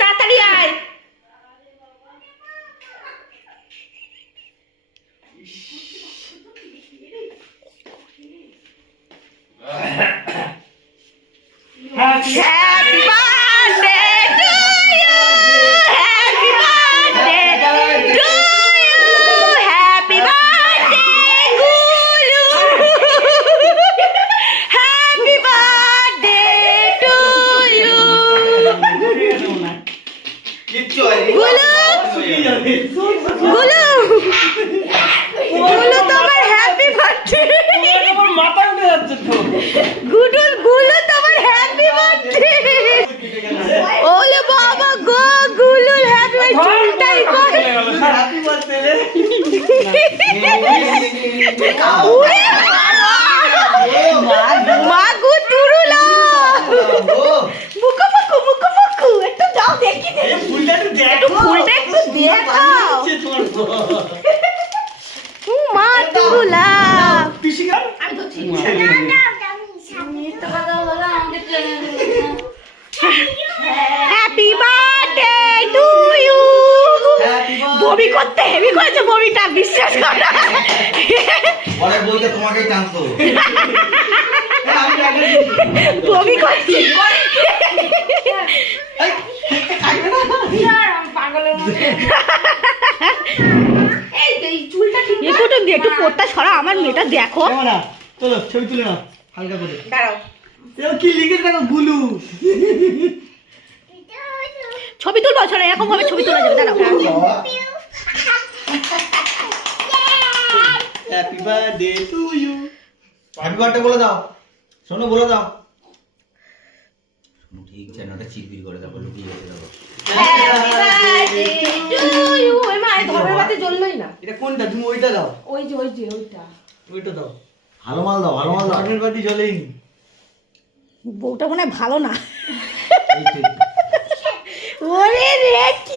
তাড়াতাড়ি আয়। Happy birthday to you. Happy birthday to you. Happy birthday, Gulu. Happy birthday to you. Gulu. Gulu. Gulu তোমার happy birthday. আমার মাথা উঠে যাচ্ছে তো। গুডুল গুলু তোমার হ্যাপি বার্থডে। ওলে বাবা গো গুলুল হ্যাপি বার্থডে কর। হ্যাপি বার্থডে রে। ওরে মা গো তুরুলা। মুকু মুকু মুকু মুকু একটু যাও দেখি দে। ফুলটা একটু দেখো। ফুলটা একটু দেখাও। মা তুরুলা। পিসিকা আমি তো ঠিক না। Happy birthday to you. বমি করতে হেভি করেছে বমিটা বিশ্বাস কর। পরে বলতে তোমাকেই টানতো। বমি করছে। একটু পোটটা সরা আমার মেয়েটা দেখো। চলো ছবি তুলে নাও হালকা করে। দাঁড়াও কি লিখে দেখো গুলু। ছবি তুলবো সরা এরকম ভাবে ছবি তোলা যাবে। দাঁড়াও। Happy birthday to you. Happy birthday বলে দাও। শোনো বলে দাও। শোনো ঠিক চ্যানেলটা চিকবির করে দাও লুকিয়ে রেখে দাও। Happy birthday to you. ওই মা ধর্মের বাতি জ্বললই না। এটা কোনটা তুমি ওইটা দাও। ওই যে ওইটা। ওইটা দাও। ভালো মাল দাও ভালো মাল দাও। ধর্মের বাতি জ্বলেইনি। বউটা মনে হয় ভালো না। এই তো। ওরে রে